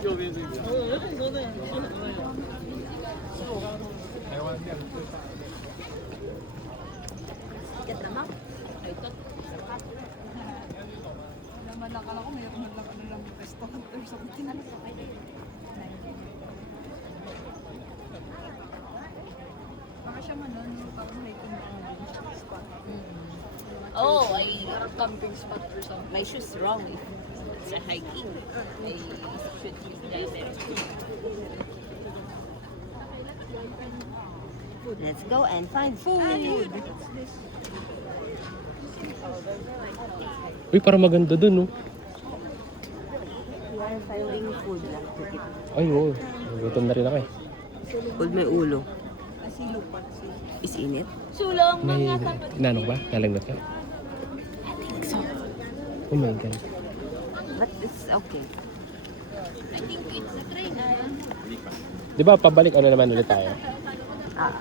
Sikat naman. Naman akala ko mayroon lang ano lang restaurant or something. Baka siya man nun, parang hiking spot. Oh, I camping spot or something. My shoes wrong. It's a hiking. I should use that there. Let's go and find food. Uy, parang maganda dun, no? We are finding food. Ay, oo. Gutom na rin ako eh. Food may ulo. Asilo pa. Is in it? Sulang May, mga tapat. inanong ba? Nalagnat ka? I think so. Oh my God. But it's okay. I think it's a train. Di ba, pabalik ano naman ulit tayo? Ah.